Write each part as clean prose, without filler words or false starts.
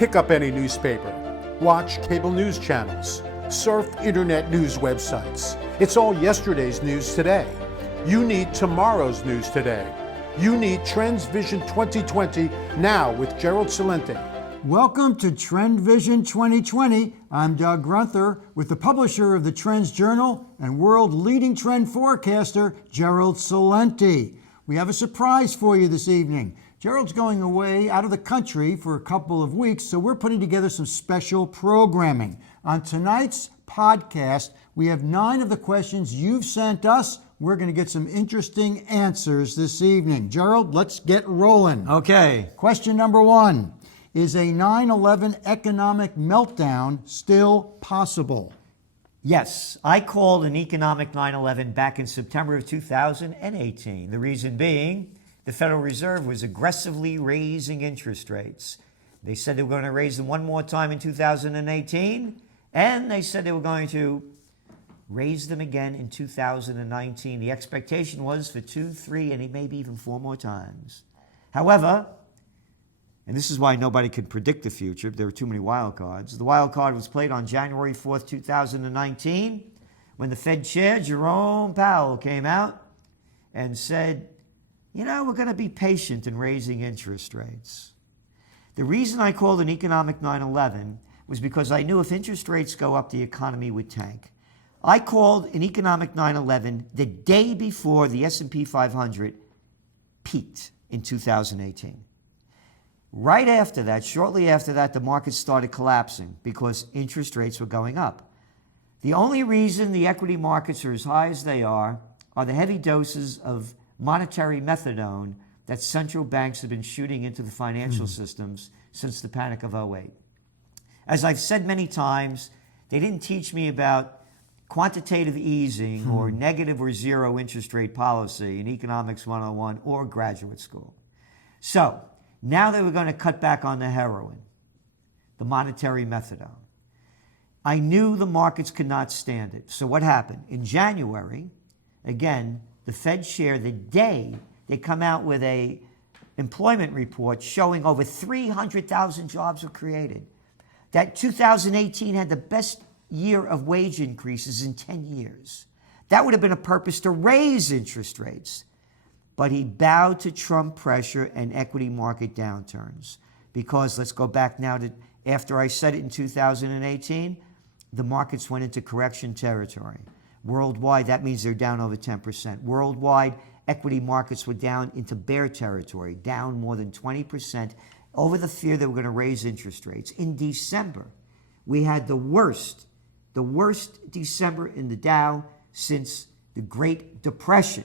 Pick up any newspaper, watch cable news channels, surf internet news websites. It's all yesterday's news today. You need tomorrow's news today. You need Trends Vision 2020 now with Gerald Celente. Welcome to Trend Vision 2020. I'm Doug Grunther with the publisher of the Trends Journal and world leading trend forecaster, Gerald Celente. We have a surprise for you this evening. Gerald's going away out of the country for a couple of weeks, so we're putting together some special programming. On tonight's podcast, we have 9 of the questions you've sent us. We're going to get some interesting answers this evening. Gerald, let's get rolling. Okay. Question number 1. Is a 9/11 economic meltdown still possible? Yes, I called an economic 9/11 back in September of 2018. The reason being, the Federal Reserve was aggressively raising interest rates. They said they were going to raise them one more time in 2018, and they said they were going to raise them again in 2019. The expectation was for 2, 3, and maybe even 4 more times. However, and this is why nobody could predict the future, there were too many wild cards. The wild card was played on January 4th, 2019, when the Fed chair, Jerome Powell, came out and said, you know, we're going to be patient in raising interest rates. The reason I called an economic 9/11 was because I knew if interest rates go up, the economy would tank. I called an economic 9/11 the day before the S&P 500 peaked in 2018. Right after that, shortly after that, the market started collapsing because interest rates were going up. The only reason the equity markets are as high as they are the heavy doses of monetary methadone that central banks have been shooting into the financial systems since the panic of '08. As I've said many times, they didn't teach me about quantitative easing or negative or zero interest rate policy in Economics 101 or graduate school. So now they were going to cut back on the heroin, the monetary methadone. I knew the markets could not stand it. So what happened? In January, again, the Fed chair, the day they come out with a employment report showing over 300,000 jobs were created, that 2018 had the best year of wage increases in 10 years. That would have been a purpose to raise interest rates. But he bowed to Trump pressure and equity market downturns. Because let's go back now to after I said it in 2018, the markets went into correction territory. Worldwide, that means they're down over 10%. Worldwide, equity markets were down into bear territory, down more than 20% over the fear that we're going to raise interest rates. In December, we had the worst December in the Dow since the Great Depression.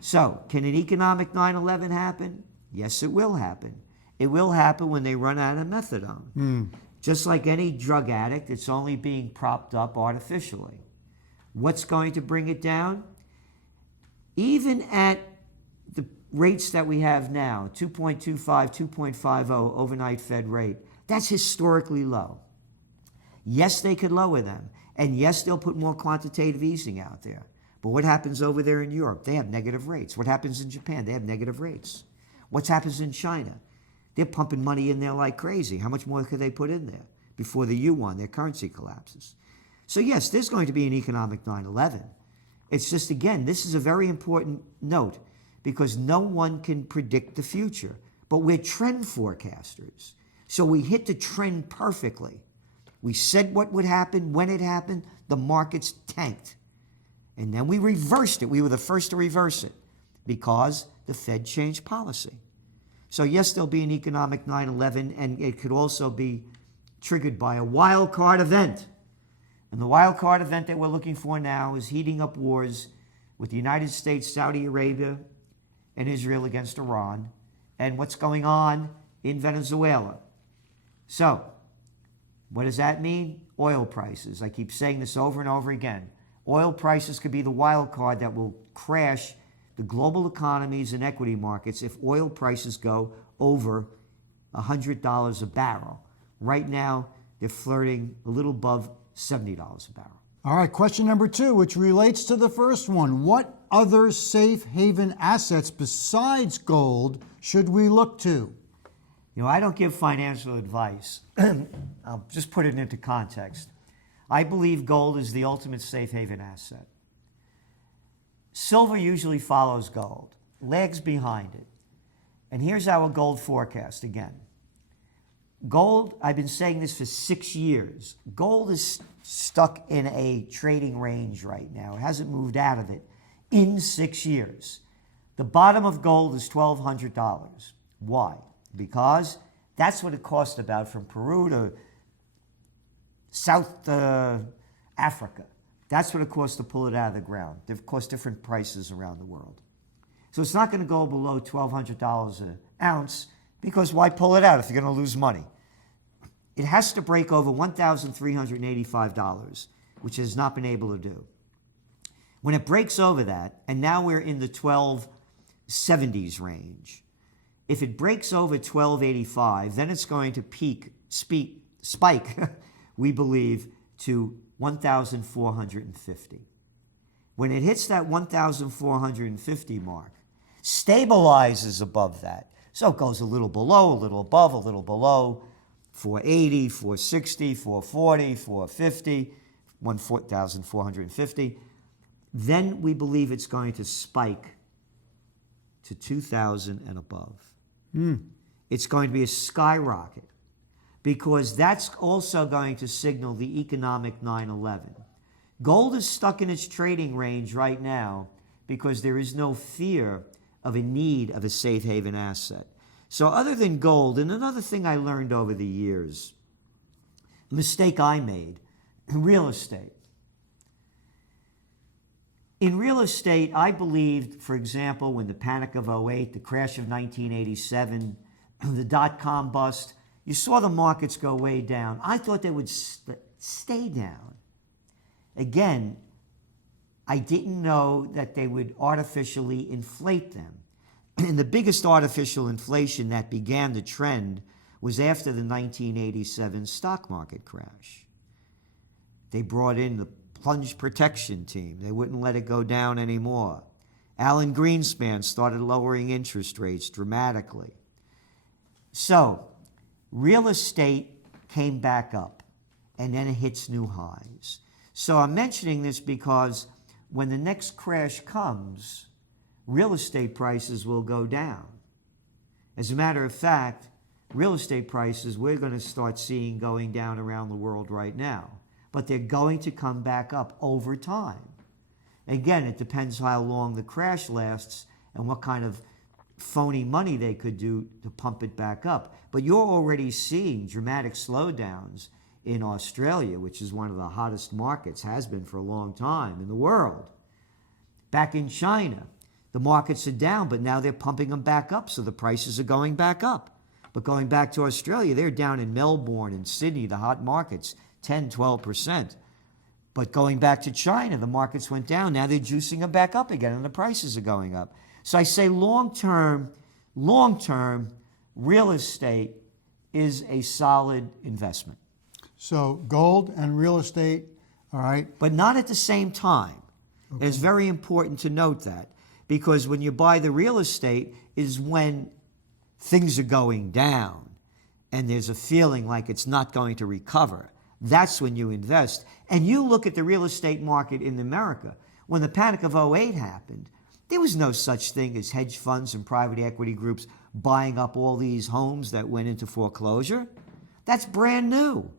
So, can an economic 9/11 happen? Yes, it will happen. It will happen when they run out of methadone. Just like any drug addict, it's only being propped up artificially. What's going to bring it down? Even at the rates that we have now, 2.25, 2.50 overnight Fed rate, that's historically low. Yes, they could lower them. And yes, they'll put more quantitative easing out there. But what happens over there in Europe? They have negative rates. What happens in Japan? They have negative rates. What happens in China? They're pumping money in there like crazy. How much more could they put in there before the yuan, their currency, collapses? So yes, there's going to be an economic 9/11. It's just, again, this is a very important note because no one can predict the future. But we're trend forecasters. So we hit the trend perfectly. We said what would happen when it happened. The markets tanked. And then we reversed it. We were the first to reverse it because the Fed changed policy. So yes, there'll be an economic 9/11, and it could also be triggered by a wild card event. And the wild card event that we're looking for now is heating up wars with the United States, Saudi Arabia, and Israel against Iran, and what's going on in Venezuela. So what does that mean? Oil prices. I keep saying this over and over again. Oil prices could be the wild card that will crash the global economies and equity markets if oil prices go over $100 a barrel. Right now, they're flirting a little above $70 a barrel. All right, question number 2, which relates to the first one. What other safe haven assets besides gold should we look to? I don't give financial advice. I'll just put it into context. I believe gold is the ultimate safe haven asset. Silver usually follows gold, lags behind it. And here's our gold forecast again. Gold, I've been saying this for 6 years. Gold is stuck in a trading range right now. It hasn't moved out of it in 6 years. The bottom of gold is $1,200. Why? Because that's what it cost about from Peru to South Africa. That's what it costs to pull it out of the ground. They've cost different prices around the world. So it's not going to go below $1,200 an ounce, because why pull it out if you're going to lose money? It has to break over $1,385, which it has not been able to do. When it breaks over that, and now we're in the 1270s range, if it breaks over 1285, then it's going to spike, we believe, to 1,450. When it hits that 1,450 mark, stabilizes above that. So it goes a little below, a little above, a little below, 480, 460, 440, 450, 1,450. Then we believe it's going to spike to 2,000 and above. It's going to be a skyrocket, because that's also going to signal the economic 9/11. Gold is stuck in its trading range right now because there is no fear of a need of a safe haven asset. So other than gold, and another thing I learned over the years, a mistake I made, real estate. In real estate, I believed, for example, when the panic of '08, the crash of 1987, the dot-com bust, you saw the markets go way down. I thought they would stay down. Again, I didn't know that they would artificially inflate them. And the biggest artificial inflation that began the trend was after the 1987 stock market crash. They brought in the plunge protection team. They wouldn't let it go down anymore. Alan Greenspan started lowering interest rates dramatically. So, real estate came back up, and then it hits new highs. So I'm mentioning this because when the next crash comes, real estate prices will go down. As a matter of fact, real estate prices we're going to start seeing going down around the world right now. But they're going to come back up over time. Again, it depends how long the crash lasts and what kind of phony money they could do to pump it back up. But you're already seeing dramatic slowdowns in Australia, which is one of the hottest markets, has been for a long time in the world. Back in China, the markets are down, but now they're pumping them back up, so the prices are going back up. But going back to Australia, they're down in Melbourne and Sydney, the hot markets, 10, 12%. But going back to China, the markets went down. Now they're juicing them back up again, and the prices are going up. So I say long-term, real estate is a solid investment. So gold and real estate, all right. But not at the same time. Okay. It's very important to note that, because when you buy the real estate is when things are going down and there's a feeling like it's not going to recover. That's when you invest. And you look at the real estate market in America. When the panic of '08 happened, there was no such thing as hedge funds and private equity groups buying up all these homes that went into foreclosure. That's brand new.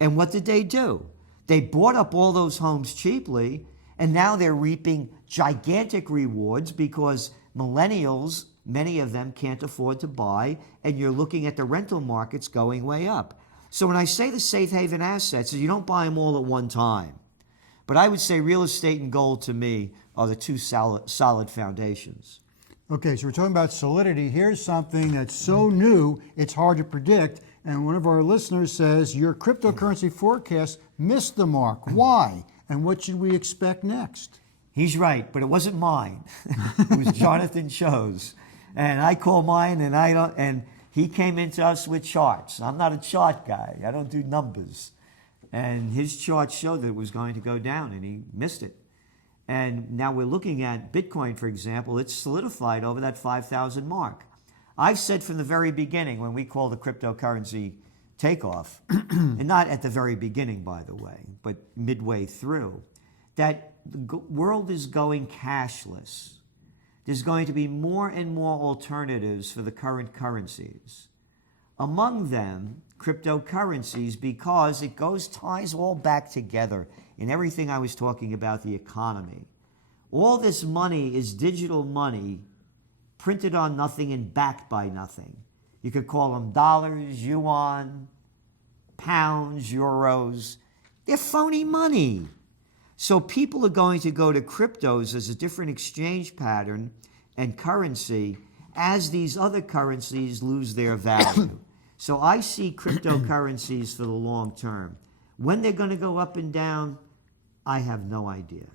And what did they do? They bought up all those homes cheaply, and now they're reaping gigantic rewards because millennials, many of them can't afford to buy, and you're looking at the rental markets going way up. So when I say the safe haven assets, you don't buy them all at one time. But I would say real estate and gold, to me, are the two solid foundations. Okay, so we're talking about solidity. Here's something that's so new, it's hard to predict. And one of our listeners says, your cryptocurrency forecast missed the mark. Why? And what should we expect next? He's right, but it wasn't mine. It was Jonathan Cho's. And I call mine, and he came into us with charts. I'm not a chart guy. I don't do numbers. And his chart showed that it was going to go down, and he missed it. And now we're looking at Bitcoin, for example. It's solidified over that 5,000 mark. I've said from the very beginning, when we call the cryptocurrency takeoff, and not at the very beginning, by the way, but midway through, that the world is going cashless. There's going to be more and more alternatives for the current currencies. Among them, cryptocurrencies, because it ties all back together in everything I was talking about, the economy. All this money is digital money printed on nothing and backed by nothing. You could call them dollars, yuan, pounds, euros. They're phony money. So people are going to go to cryptos as a different exchange pattern and currency as these other currencies lose their value. So I see cryptocurrencies for the long term. When they're going to go up and down, I have no idea.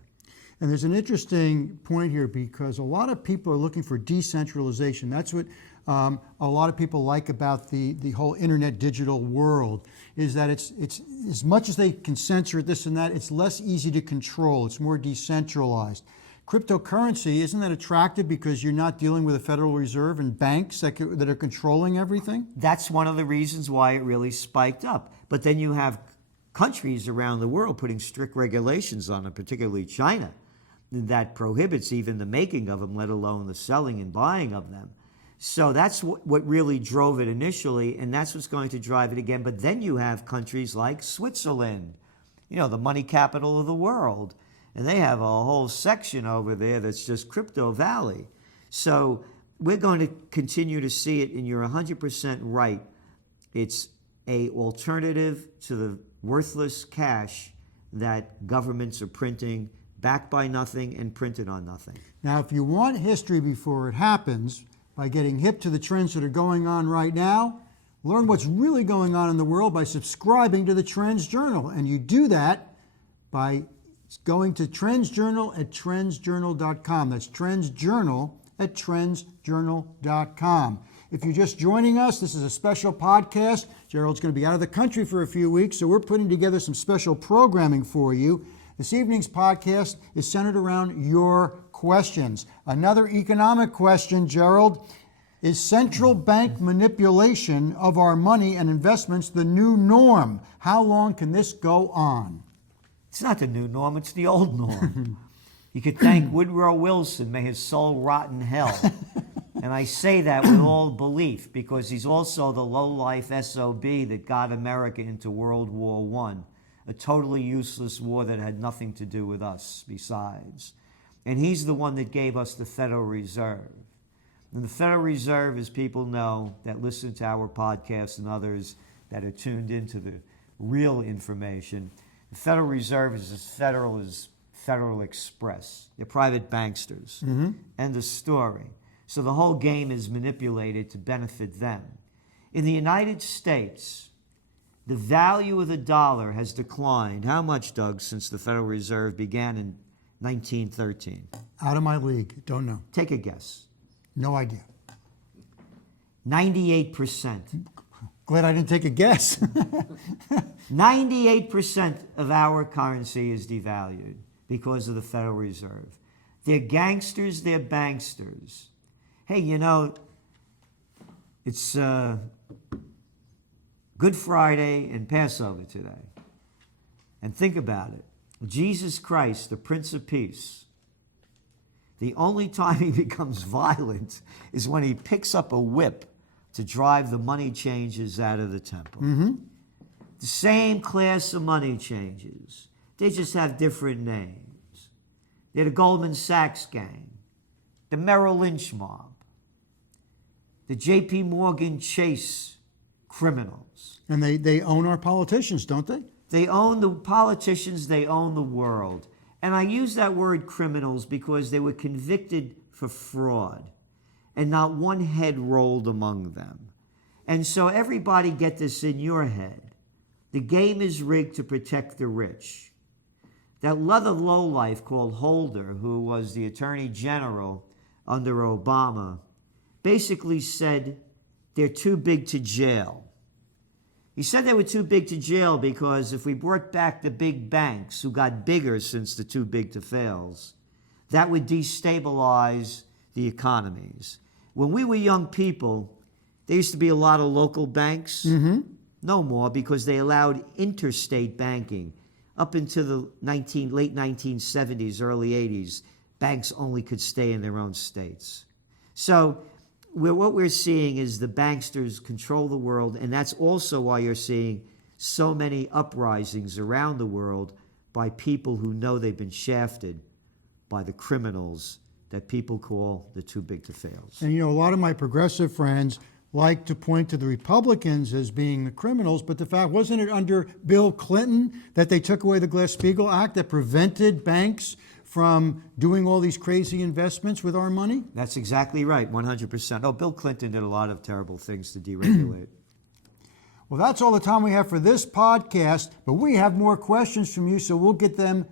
And there's an interesting point here because a lot of people are looking for decentralization. That's what a lot of people like about the whole internet digital world, is that it's as much as they can censor this and that, it's less easy to control. It's more decentralized. Cryptocurrency, isn't that attractive because you're not dealing with a Federal Reserve and banks that are controlling everything? That's one of the reasons why it really spiked up. But then you have countries around the world putting strict regulations on it, particularly China, that prohibits even the making of them, let alone the selling and buying of them. So that's what really drove it initially, and that's what's going to drive it again. But then you have countries like Switzerland, the money capital of the world, and they have a whole section over there that's just Crypto Valley. So we're going to continue to see it, and you're 100% right. It's an alternative to the worthless cash that governments are printing, backed by nothing and printed on nothing. Now, if you want history before it happens, by getting hip to the trends that are going on right now, learn what's really going on in the world by subscribing to the Trends Journal. And you do that by going to Trends Journal at trendsjournal.com. That's Trends Journal at trendsjournal.com. If you're just joining us, this is a special podcast. Gerald's going to be out of the country for a few weeks, so we're putting together some special programming for you. This evening's podcast is centered around your questions. Another economic question, Gerald. Is central bank manipulation of our money and investments the new norm? How long can this go on? It's not the new norm, it's the old norm. You could thank Woodrow Wilson, may his soul rot in hell. And I say that with all belief because he's also the low-life SOB that got America into World War I. A totally useless war that had nothing to do with us besides. And he's the one that gave us the Federal Reserve. And the Federal Reserve, as people know that listen to our podcasts and others that are tuned into the real information, the Federal Reserve is as federal as Federal Express. They're private banksters. End of story. So the whole game is manipulated to benefit them. In the United States, the value of the dollar has declined. How much, Doug, since the Federal Reserve began in 1913? Out of my league. Don't know. Take a guess. No idea. 98%. Glad I didn't take a guess. 98% of our currency is devalued because of the Federal Reserve. They're gangsters, they're banksters. Hey, it's Good Friday and Passover today. And think about it. Jesus Christ, the Prince of Peace, the only time he becomes violent is when he picks up a whip to drive the money changers out of the temple. The same class of money changers. They just have different names. They're the Goldman Sachs gang, the Merrill Lynch mob, the J.P. Morgan Chase criminals. And they own our politicians, don't they? They own the politicians, they own the world. And I use that word criminals because they were convicted for fraud and not one head rolled among them. And so everybody get this in your head. The game is rigged to protect the rich. That leather lowlife called Holder, who was the Attorney General under Obama, basically said they're too big to jail. He said they were too big to jail because if we brought back the big banks, who got bigger since the too big to fails, that would destabilize the economies. When we were young people, there used to be a lot of local banks. No more, because they allowed interstate banking. Up into the late 1970s, early 80s, banks only could stay in their own states. So what we're seeing is the banksters control the world, and that's also why you're seeing so many uprisings around the world by people who know they've been shafted by the criminals that people call the too big to fails. And a lot of my progressive friends like to point to the Republicans as being the criminals, but the fact, wasn't it under Bill Clinton that they took away the Glass-Steagall Act that prevented banks from doing all these crazy investments with our money? That's exactly right, 100%. Oh, Bill Clinton did a lot of terrible things to deregulate. Well, that's all the time we have for this podcast, but we have more questions from you, so we'll get them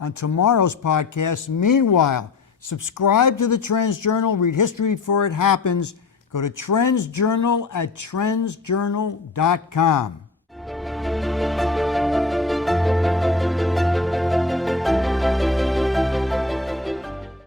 on tomorrow's podcast. Meanwhile, subscribe to the Trends Journal, read history before it happens. Go to Trends Journal at trendsjournal.com.